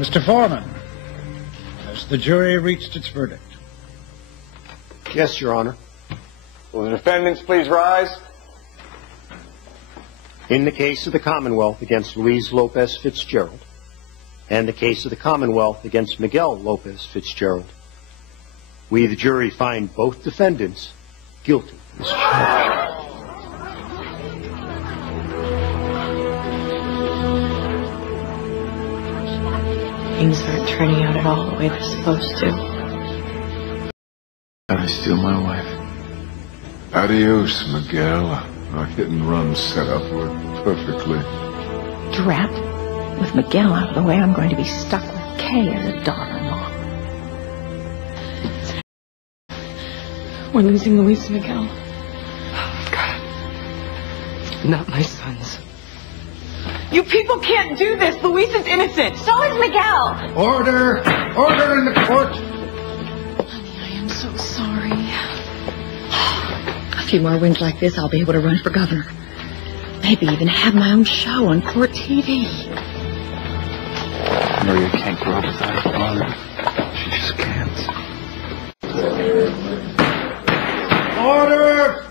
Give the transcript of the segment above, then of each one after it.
Mr. Foreman, has the jury reached its verdict? Yes, Your Honor. Will the defendants please rise? In the case of the Commonwealth against Luis Lopez Fitzgerald, and the case of the Commonwealth against Miguel Lopez Fitzgerald, we, the jury, find both defendants guilty of this charge. Things aren't turning out at all the way they're supposed to. I steal my wife. Adios, Miguel. Our hit and run setup worked perfectly. Drat. With Miguel out of the way, I'm going to be stuck with Kay as a daughter-in-law. We're losing Luis and Miguel. Oh, God. Not my sons. You people can't do this. Luis is innocent. So is Miguel. Order! Order in the court! Honey, I am so sorry. A few more wins like this, I'll be able to run for governor. Maybe even have my own show on court TV. Maria can't grow up without her father. She just can't. Order!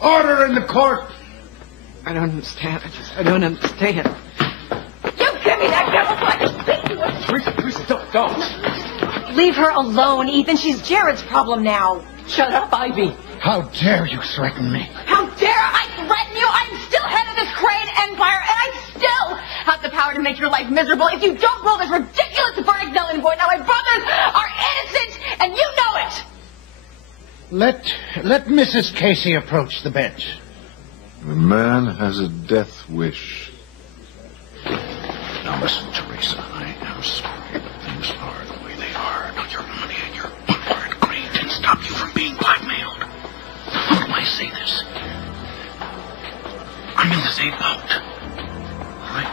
Order in the court! I don't understand. I don't understand. You give me that devil so I can speak to her. Teresa, don't. Leave her alone, Ethan. She's Jared's problem now. Shut up, Ivy. How dare you threaten me? How dare I threaten you? I'm still head of this Crane Empire, and I still have the power to make your life miserable if you don't roll this ridiculous verdict null and void. Now, my brothers are innocent, and you know it. Let Mrs. Casey approach the bench. The man has a death wish. Now listen, Teresa. I am sorry, but things are the way they are. Now your money and your power and greed can stop you from being blackmailed. How do I say this? I'm in the same boat. All right?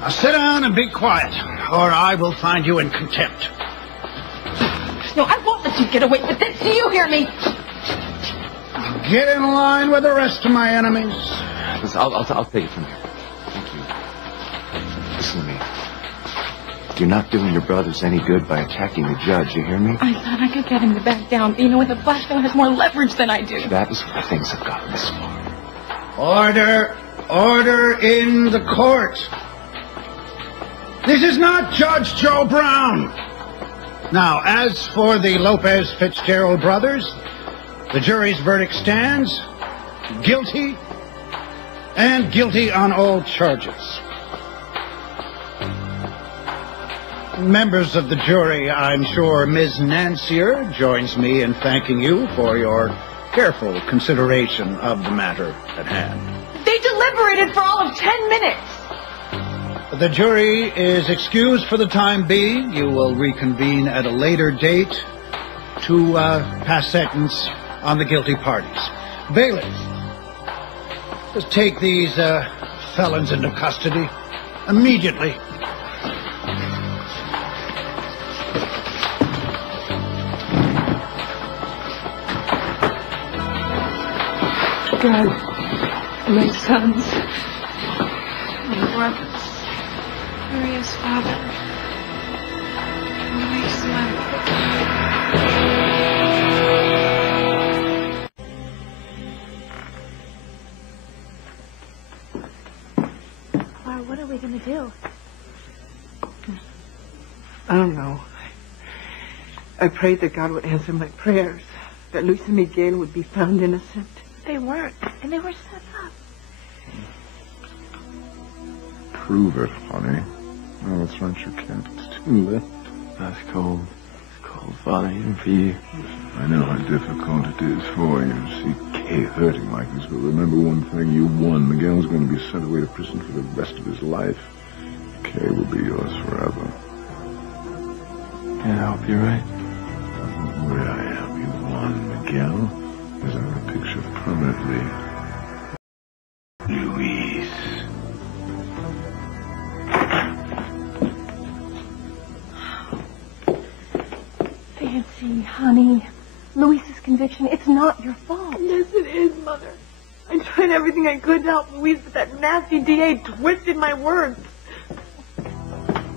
Now sit down and be quiet, or I will find you in contempt. No, I won't let you get away with this. Do you hear me? Get in line with the rest of my enemies. Listen, I'll take it from here. Thank you. Listen to me. You're not doing your brothers any good by attacking the judge, you hear me? I thought I could get him to back down. You know, the Blackstone has more leverage than I do. That is why things have gotten this far. Order! Order in the court! This is not Judge Joe Brown! Now, as for the Lopez Fitzgerald brothers, the jury's verdict stands guilty and guilty on all charges. Members of the jury, I'm sure Ms. Nancier joins me in thanking you for your careful consideration of the matter at hand. They deliberated for all of 10 minutes. The jury is excused for the time being. You will reconvene at a later date to pass sentence on the guilty parties. Bailiff, just take these felons into custody immediately. God, my sons, my brothers, Maria's father, Luis, What are we going to do? I don't know. I prayed that God would answer my prayers, that Luis and Miguel would be found innocent. They weren't, and they were set up. Prove it, honey. No, that's right, you can't. It's too late. That's cold. It's cold, Father, even for you. I know how difficult it is for you to see Kay hurting like this, but remember one thing, you won. Miguel's going to be sent away to prison for the rest of his life. Kay will be yours forever. Yeah, I hope you're right. Where I am, you won, Miguel. Is out of the picture permanently. Luis. Fancy, honey. Luis's conviction, it's not your fault. Yes, it is, Mother. I tried everything I could to help Luis, but that nasty DA twisted my words.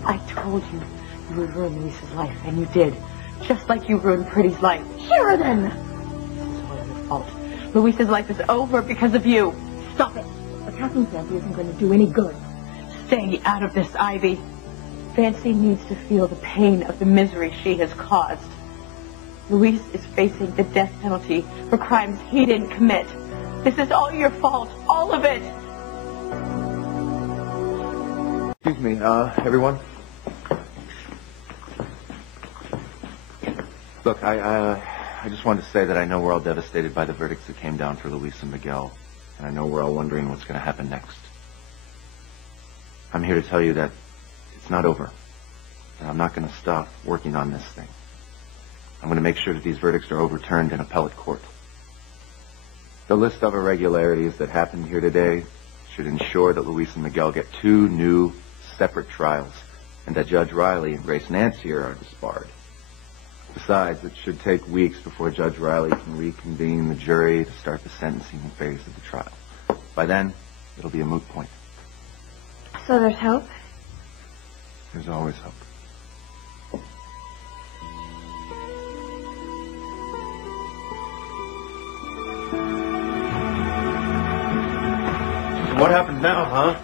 I told you you would ruin Luis's life, and you did. Just like you ruined Pretty's life. Sheridan! This is all your fault. Luis's life is over because of you. Stop it. Attacking Fancy isn't going to do any good. Stay out of this, Ivy. Fancy needs to feel the pain of the misery she has caused. Luis is facing the death penalty for crimes he didn't commit. This is all your fault. All of it. Excuse me, everyone. Look, I just wanted to say that I know we're all devastated by the verdicts that came down for Luis and Miguel, and I know we're all wondering what's going to happen next. I'm here to tell you that it's not over, and I'm not going to stop working on this thing. I'm going to make sure that these verdicts are overturned in appellate court. The list of irregularities that happened here today should ensure that Luis and Miguel get 2 new separate trials, and that Judge Riley and Grace Nance here are disbarred. Besides, it should take weeks before Judge Riley can reconvene the jury to start the sentencing phase of the trial. By then, it'll be a moot point. So there's hope? There's always hope. What happens now, huh?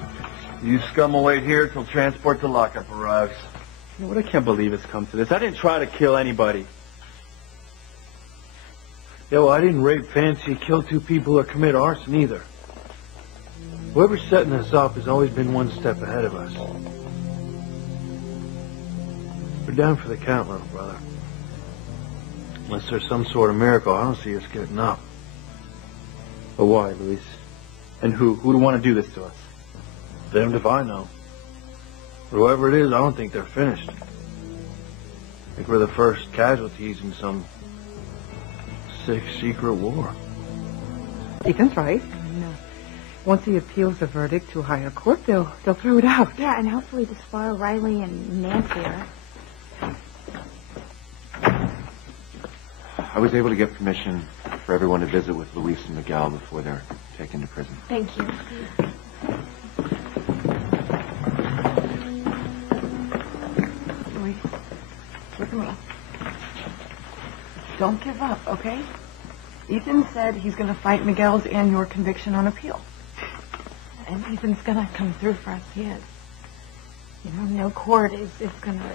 You scum will wait here till transport to lockup arrives. You know what? I can't believe it's come to this. I didn't try to kill anybody. Yeah, well, I didn't rape Fancy, kill 2 people, or commit arson either. Whoever's setting this up has always been one step ahead of us. We're down for the count, little brother. Unless there's some sort of miracle, I don't see us getting up. But why, Luis? And who? Who would want to do this to us? Damned if I know. But whoever it is, I don't think they're finished. I think we're the first casualties in some sick secret war. Ethan's right. Once he appeals the verdict to a higher court, they'll throw it out. Yeah, and hopefully disbar Riley and Nancy are. I was able to get permission for everyone to visit with Luis and Miguel before they're taken to prison. Thank you. Luis, look at me. Don't give up, okay? Ethan said he's going to fight Miguel's and your conviction on appeal. And Ethan's going to come through for us. He is. You know, no court is going to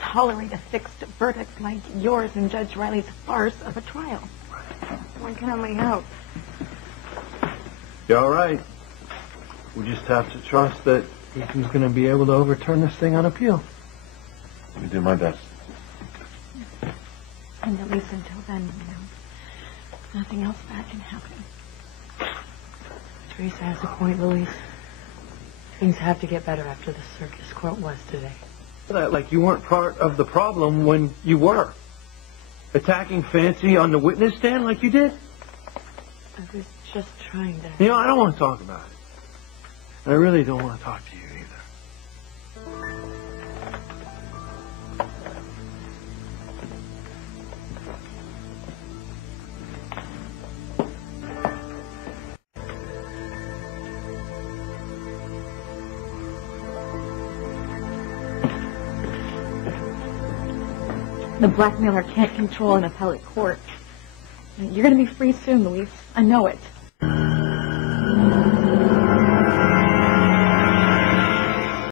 tolerate a fixed verdict like yours and Judge Riley's farce of a trial. One can only hope. You're all right. We just have to trust that Ethan's going to be able to overturn this thing on appeal. Let me do my best. And at least until then, you know, nothing else bad can happen. Teresa has a point, Luis. Things have to get better after the circus court was today. Like you weren't part of the problem when you were. Attacking Fancy on the witness stand like you did. I was just trying to... You know, I don't want to talk about it. I really don't want to talk to you either. The blackmailer can't control an appellate court. You're going to be free soon, Luis. I know it.